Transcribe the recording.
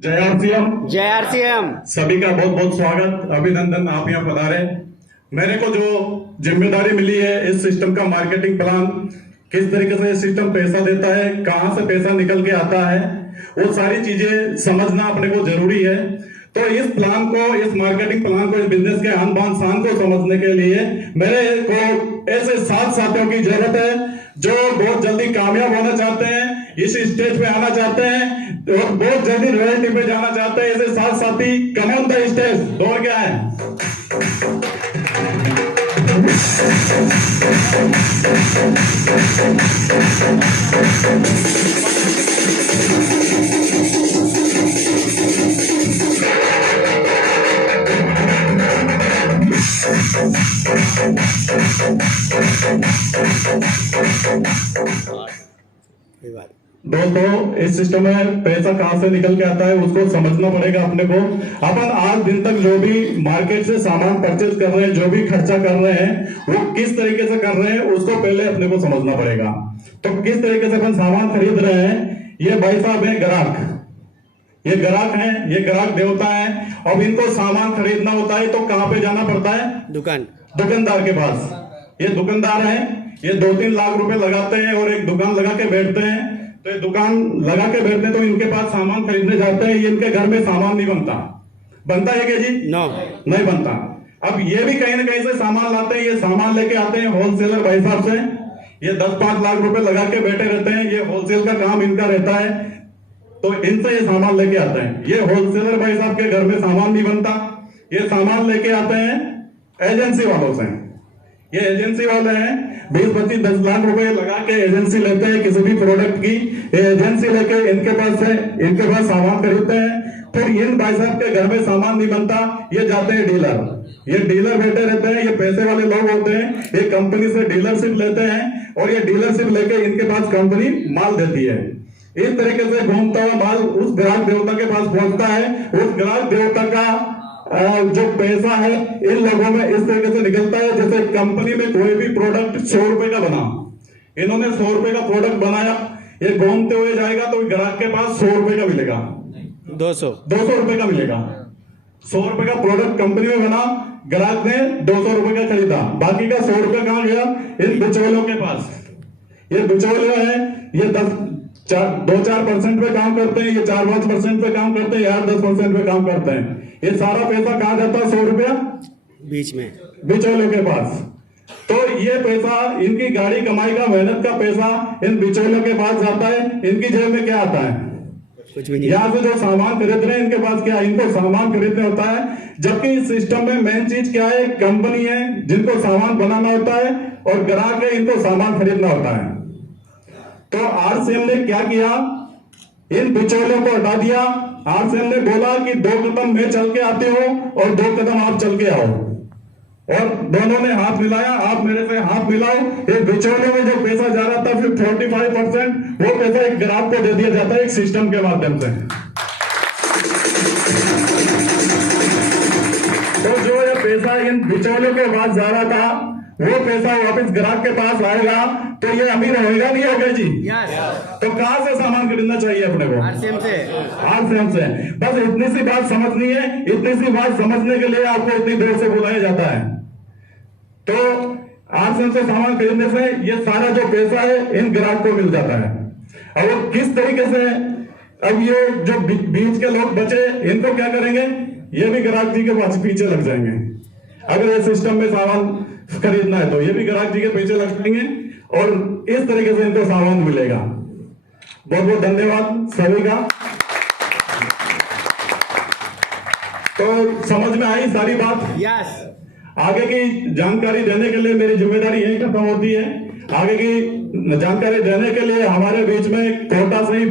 जय आरसीएम। जय आरसीएम। सभी का बहुत बहुत स्वागत, अभिनंदन, आप यहाँ पधारे। मेरे को जो जिम्मेदारी मिली है इस सिस्टम का मार्केटिंग प्लान, किस तरीके से सिस्टम पैसा देता है, कहां से पैसा निकल के आता है, वो सारी चीजें समझना अपने को जरूरी है। तो इस प्लान को, इस मार्केटिंग प्लान को, इस बिजनेस के आन बान शान को समझने के लिए मेरे को ऐसे साथ साथियों की जरूरत है जो बहुत जल्दी कामयाब होना चाहते हैं, इस स्टेज पे आना चाहते हैं और बहुत जल्दी रॉयल्टी पे जाना चाहते हैं। ऐसे साथ साथी कम ऑन द स्टेज, दौड़ के आए। दोस्तों, इस सिस्टम में पैसा कहां से निकल के आता है उसको समझना पड़ेगा अपने को। अपन आज दिन तक जो भी मार्केट से सामान परचेज कर रहे हैं, जो भी खर्चा कर रहे हैं, वो किस तरीके से कर रहे हैं उसको पहले अपने को समझना पड़ेगा। तो किस तरीके से अपन सामान खरीद रहे हैं, ये भाई साहब है ग्राहक, ये ग्राहक हैं, ये ग्राहक देवता है। अब इनको सामान खरीदना होता है तो कहाँ पे जाना पड़ता है? दुकानदार के पास। ये दुकानदार है, ये 2-3 लाख रुपए लगाते हैं और एक दुकान लगा के बैठते हैं। तो ये दुकान लगा के बैठते हैं तो इनके पास सामान खरीदने जाते हैं, ये इनके घर में सामान नहीं बनता है क्या जी? नहीं बनता। अब ये भी कहीं ना कहीं से सामान लाते हैं, ये सामान लेके आते हैं होलसेलर भाई साहब से। ये 10-5 लाख रुपए लगा के बैठे रहते हैं, ये होलसेल का काम इनका रहता है, तो इनसे ये सामान लेके आते हैं। ये होलसेलर भाई साहब के घर में सामान नहीं बनता, ये सामान लेके आते हैं एजेंसी वालों से। ये एजेंसी वाले हैं, 20-25-10 लाख रुपए लगा के एजेंसी लेते हैं किसी भी प्रोडक्ट की। ये एजेंसी लेके इनके पास सामान खरीदते हैं। फिर इन भाई साहब के घर में सामान नहीं बनता, ये जाते हैं डीलर। ये डीलर बैठे रहते हैं, ये पैसे वाले लोग होते हैं, ये कंपनी से डीलरशिप लेते हैं और ये डीलरशिप लेके इनके पास कंपनी माल देती है। इस तरीके से घूमता हुआ माल उस ग्राहक देवता के पास पहुंचता है। उस ग्राहक देवता का जो पैसा है इन लोगों में इस तरीके से निकलता है, जैसे कंपनी में कोई भी प्रोडक्ट 100 रुपए का बना, इन्होंने 100 रुपए का प्रोडक्ट बनाया, ये घूमते हुए जाएगा तो ग्राहक के पास 100 रुपए का मिलेगा, 200 रुपए का मिलेगा। 100 रुपए का प्रोडक्ट कंपनी में बना, ग्राहक ने 200 रुपए का खरीदा, बाकी का 100 रुपए कहां गया? इन बिचौलियों के पास। ये बिचौलियों है, ये 2-4% पे काम करते हैं, ये 4-5% पे काम करते हैं, 8-10% पे काम करते हैं। ये सारा पैसा कहां जाता है? 100 रुपया बीच में बिचौलियों के पास। तो ये पैसा, इनकी गाड़ी कमाई का, मेहनत का पैसा इन बिचौलियों के पास जाता है। इनकी जेब में क्या आता है? कुछ भी नहीं। यहाँ से जो सामान खरीद रहे हैं इनके पास क्या? इनको सामान खरीदने होता है। जबकि इस सिस्टम में मेन चीज क्या है? कंपनी है जिनको सामान बनाना होता है और ग्राहक है, इनको सामान खरीदना होता है। तो आरसीएम ने क्या किया? इन बिचौलियों को हटा दिया। आरसीएम ने बोला कि 2 कदम मैं चल के आती हूँ और 2 कदम आप चल के आओ, और दोनों ने हाथ मिलाया, आप मेरे से हाथ मिलाओ। एक बिचौलियों में जो पैसा जा रहा था, फिर 45% वो पैसा एक ग्राहक को दे दिया जाता है एक सिस्टम के माध्यम से। तो जो ये पैसा इन बिचौलियों के पास जा रहा था, वो पैसा वापस ग्राहक के पास आएगा, तो ये अमीर होगा नहीं होगा जी? तो कहां से सामान खरीदना चाहिए अपने को? आरसीएम से। बस इतनी सी बात समझनी है। इतनी सी बात समझने के लिए आपको इतनी देर से बुलाया जाता है। तो आरसीएम से सामान खरीदने से ये सारा जो पैसा है इन ग्राहक को मिल जाता है। और वो किस तरीके से, अब ये जो बीच के लोग बचे, इनको क्या करेंगे? ये भी ग्राहक जी के पास पीछे लग जाएंगे। अगर ये सिस्टम में सामान खरीदना है तो ये भी ग्राहक जी के पीछे लग जाएंगे और इस तरीके से इनको सामान मिलेगा। बहुत बहुत धन्यवाद सभी का। तो समझ में आई सारी बात? यस। आगे की जानकारी देने के लिए मेरी जिम्मेदारी यही खत्म होती है। आगे की जानकारी देने के लिए हमारे बीच में कोटा से ही